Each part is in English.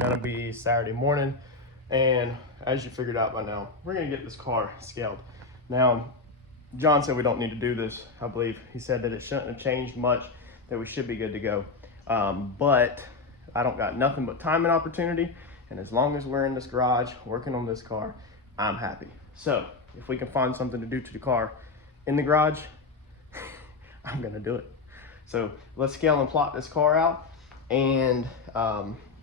Gonna be Saturday morning, and as you figured out by now, we're gonna get this car scaled. Now, John said we don't need to do this. I believe he said that it shouldn't have changed much, that we should be good to go. But I don't got nothing but time and opportunity, and as long as we're in this garage working on this car, I'm happy. So if we can find something to do to the car in the garage, I'm gonna do it. So let's scale and plot this car out and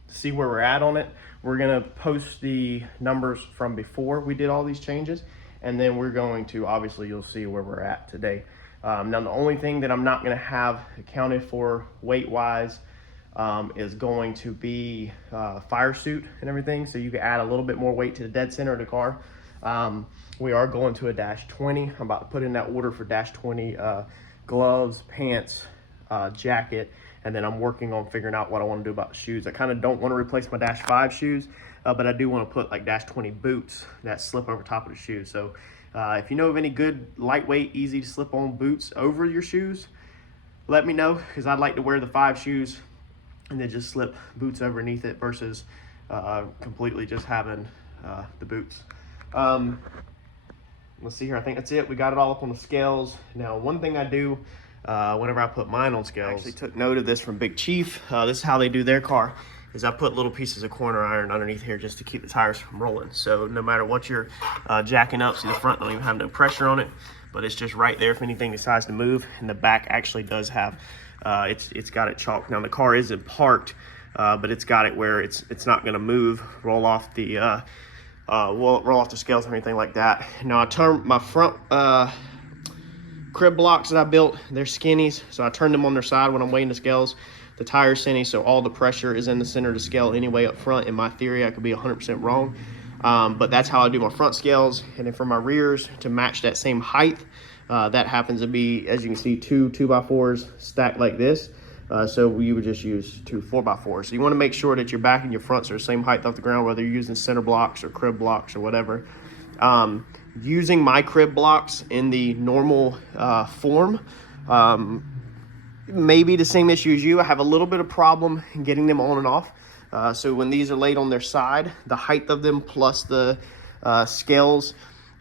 see where we're at on it. We're gonna post the numbers from before we did all these changes, and then we're going to, obviously you'll see where we're at today. Now the only thing that I'm not gonna have accounted for weight wise is going to be fire suit and everything, so you can add a little bit more weight to the dead center of the car. We are going to a -20. I'm about to put in that order for -20 gloves, pants, jacket, and then I'm working on figuring out what I want to do about the shoes. I kind of don't want to replace my -5 shoes, but I do want to put like -20 boots that slip over top of the shoes. So if you know of any good lightweight, easy to slip on boots over your shoes, let me know, because I'd like to wear the 5 shoes and then just slip boots underneath it versus completely just having the boots. Let's see here. I think that's it. We got it all up on the scales. Now, one thing I do whenever I put mine on scales, I actually took note of this from Big Chief. This is how they do their car, is I put little pieces of corner iron underneath here just to keep the tires from rolling. So no matter what you're jacking up, see the front don't even have no pressure on it, but it's just right there if anything decides to move. And the back actually does have, it's got it chalked. Now the car isn't parked, but it's got it where it's not gonna move, roll off the scales or anything like that. Now I turned my front crib blocks that I built, they're skinnies, so I turned them on their side when I'm weighing the scales. The tire's skinny, so all the pressure is in the center of the scale anyway up front. In my theory, I could be 100% wrong, but that's how I do my front scales. And then for my rears, to match that same height, that happens to be, as you can see, 2 2x4s stacked like this. So you would just use 2 4x4s. So you want to make sure that your back and your fronts are the same height off the ground, whether you're using center blocks or crib blocks or whatever. Using my crib blocks in the normal form may be the same issue as you. I have a little bit of problem getting them on and off. So when these are laid on their side, the height of them plus the scales,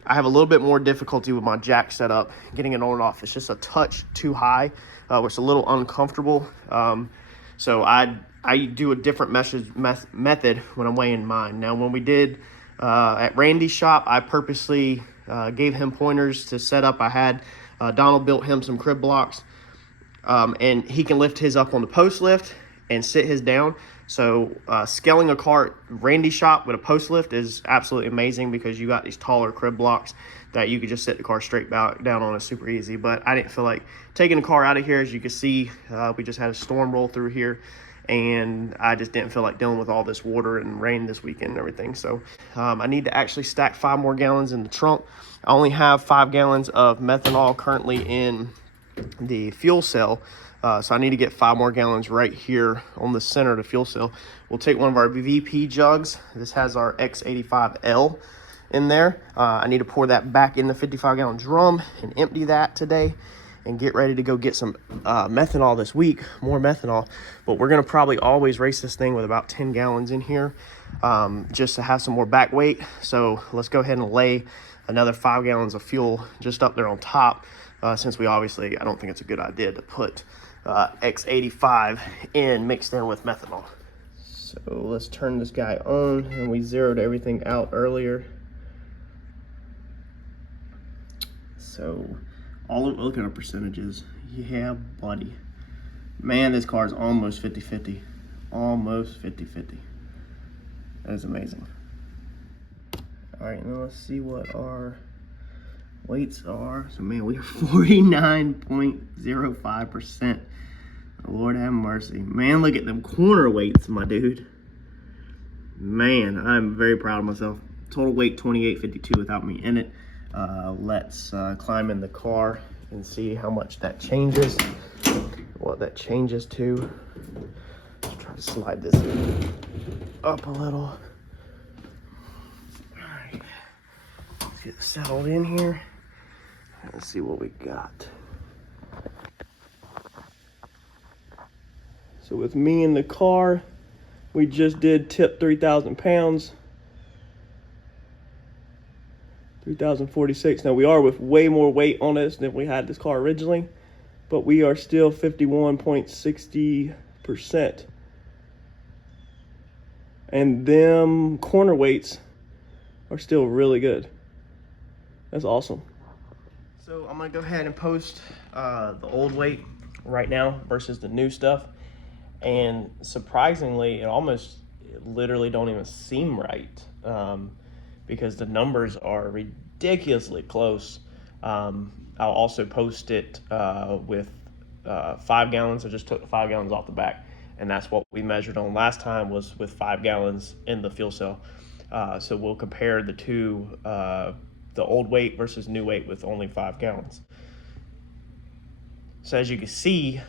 I have a little bit more difficulty with my jack setup, getting it on and off. It's just a touch too high, which is a little uncomfortable. So I do a different method when I'm weighing mine. Now when we did at Randy's shop, I purposely gave him pointers to set up. I had Donald built him some crib blocks, and he can lift his up on the post lift and sit his down. So scaling a car at Randy's shop with a post lift is absolutely amazing, because you got these taller crib blocks that you could just sit the car straight down on. It's super easy. But I didn't feel like taking the car out of here. As you can see, we just had a storm roll through here, and I just didn't feel like dealing with all this water and rain this weekend and everything. So I need to actually stack 5 more gallons in the trunk. I only have 5 gallons of methanol currently in the fuel cell, so I need to get 5 more gallons right here on the center of the fuel cell. We'll take one of our VP jugs. This has our X85L in there. I need to pour that back in the 55-gallon drum and empty that today. and get ready to go get some methanol this week, more methanol. But we're gonna probably always race this thing with about 10 gallons in here, just to have some more back weight. So let's go ahead and lay another 5 gallons of fuel just up there on top, since we obviously, I don't think it's a good idea to put X85 in mixed in with methanol. So let's turn this guy on, and we zeroed everything out earlier. So look at our percentages. Yeah, buddy. Man, this car is almost 50-50. Almost 50-50. That is amazing. All right, now let's see what our weights are. So man, we are 49.05%. Lord have mercy. Man, look at them corner weights, my dude. Man, I'm very proud of myself. Total weight 2852 without me in it. Let's climb in the car and see how much that changes, what that changes to. Let's try to slide this up a little. All right, let's get settled in here. Let's see what we got. So with me in the car, we just did tip 3,000 pounds. 3,046. Now we are with way more weight on us than we had this car originally, but we are still 51.60%. And them corner weights are still really good. That's awesome. So I'm gonna go ahead and post the old weight right now versus the new stuff. And surprisingly, it literally don't even seem right, because the numbers are ridiculously close. I'll also post it with 5 gallons. I just took the 5 gallons off the back, and that's what we measured on last time, was with 5 gallons in the fuel cell. So we'll compare the two, the old weight versus new weight with only 5 gallons. So as you can see,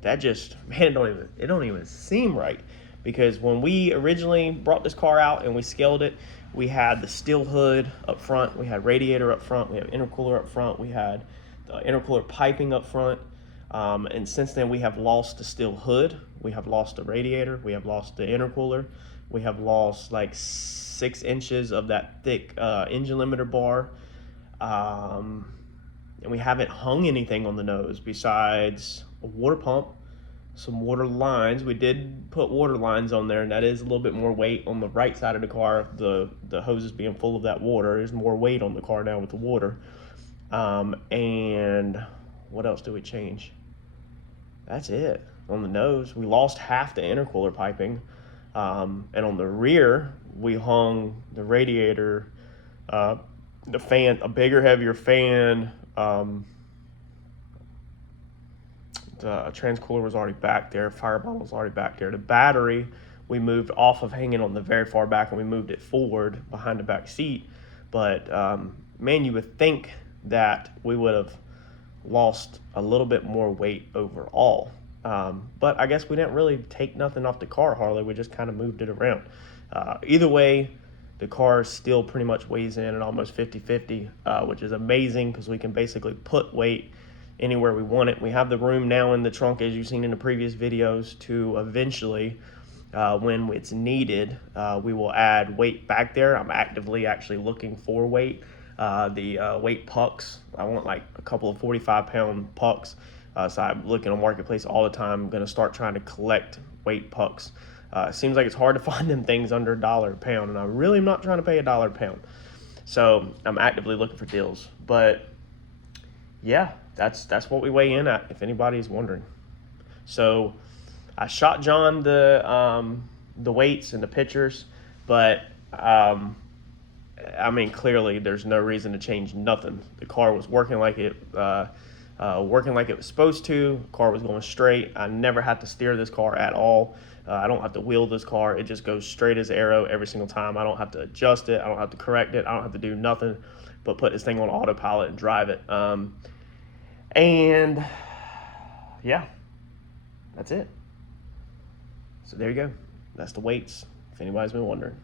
that just, man, it don't even seem right, because when we originally brought this car out and we scaled it, we had the steel hood up front, we had radiator up front, we had intercooler up front, we had the intercooler piping up front, and since then we have lost the steel hood, we have lost the radiator, we have lost the intercooler, we have lost like 6 inches of that thick engine limiter bar, and we haven't hung anything on the nose besides a water pump, some water lines. We did put water lines on there, and that is a little bit more weight on the right side of the car. The hoses being full of that water, there's more weight on the car now with the water. And what else did we change? That's it. On the nose, we lost half the intercooler piping, and on the rear, we hung the radiator, the fan, a bigger, heavier fan. The transcooler was already back there, fire bottle was already back there. The battery we moved off of hanging on the very far back, and we moved it forward behind the back seat. But man, you would think that we would have lost a little bit more weight overall. But I guess we didn't really take nothing off the car hardly, we just kind of moved it around. Either way, the car still pretty much weighs in at almost 50-50, which is amazing, because we can basically put weight anywhere we want it. We have the room now in the trunk, as you've seen in the previous videos, to eventually, when it's needed, we will add weight back there. I'm actively actually looking for weight. The weight pucks, I want like a couple of 45-pound pucks. So I'm looking on Marketplace all the time. I'm gonna start trying to collect weight pucks. It seems like it's hard to find them things under $1 a pound, and I really am not trying to pay $1 a pound. So I'm actively looking for deals. But yeah, that's what we weigh in at, if anybody's wondering. So I shot John the weights and the pictures, but I mean, clearly there's no reason to change nothing. The car was working like it was supposed to. The car was going straight. I never had to steer this car at all. I don't have to wheel this car. It just goes straight as arrow every single time. I don't have to adjust it. I don't have to correct it. I don't have to do nothing but put this thing on autopilot and drive it. And yeah, that's it. So there you go. That's the weights, if anybody's been wondering.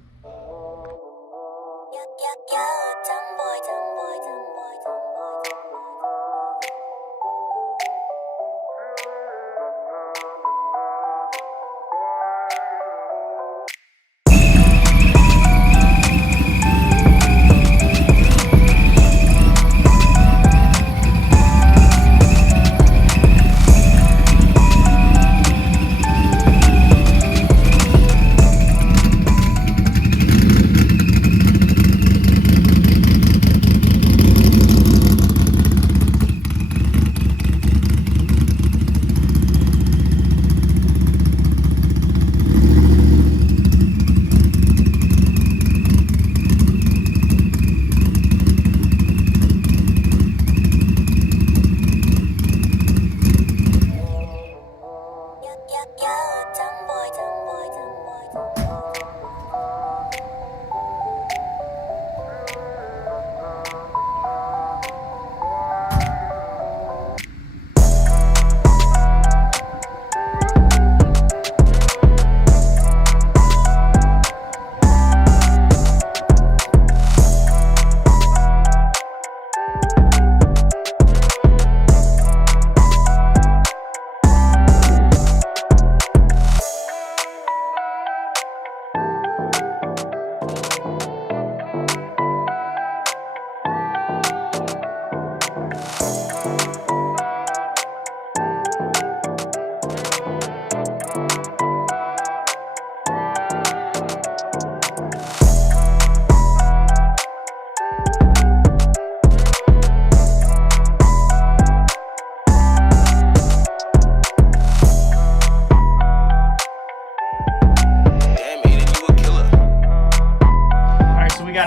Got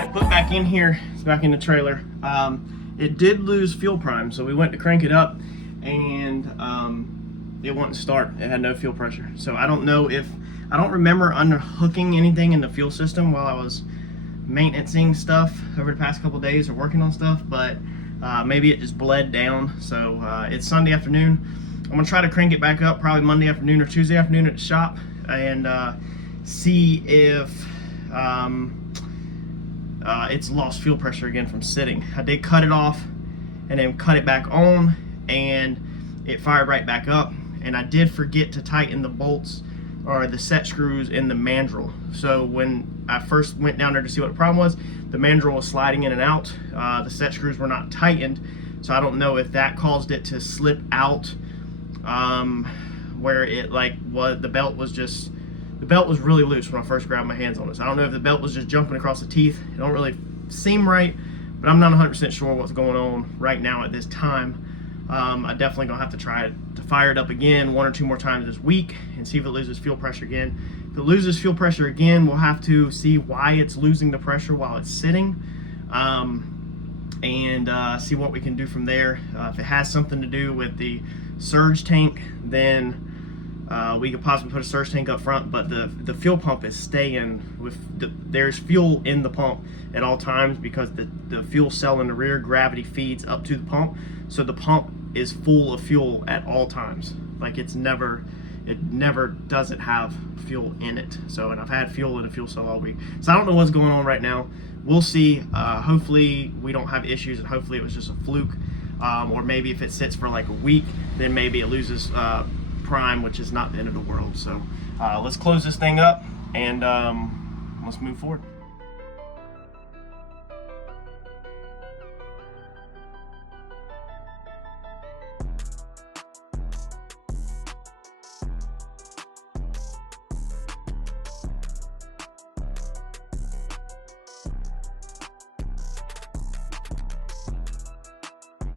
it put back in here. It's back in the trailer. It did lose fuel prime, so we went to crank it up, and it wouldn't start. It had no fuel pressure. So I don't know if I don't remember underhooking anything in the fuel system while I was maintaining stuff over the past couple days or working on stuff, but maybe it just bled down. So it's Sunday afternoon. I'm gonna try to crank it back up probably Monday afternoon or Tuesday afternoon at the shop, and see if it's lost fuel pressure again from sitting. I did cut it off and then cut it back on, and it fired right back up. And I did forget to tighten the bolts or the set screws in the mandrel. So when I first went down there to see what the problem was, the mandrel was sliding in and out. The set screws were not tightened, so I don't know if that caused it to slip out, where it the belt was really loose when I first grabbed my hands on this. I don't know if the belt was just jumping across the teeth. It don't really seem right, but I'm not 100% sure what's going on right now at this time. I definitely gonna have to try to fire it up again 1 or 2 more times this week and see if it loses fuel pressure again. If it loses fuel pressure again, we'll have to see why it's losing the pressure while it's sitting, and see what we can do from there. If it has something to do with the surge tank, then we could possibly put a surge tank up front, but the fuel pump is staying with there's fuel in the pump at all times, because the fuel cell in the rear gravity feeds up to the pump, so the pump is full of fuel at all times. Like it never doesn't have fuel in it. So, and I've had fuel in the fuel cell all week, so I don't know what's going on right now. We'll see. Hopefully we don't have issues, and hopefully it was just a fluke, or maybe if it sits for like a week, then maybe it loses prime, which is not the end of the world. So let's close this thing up and let's move forward.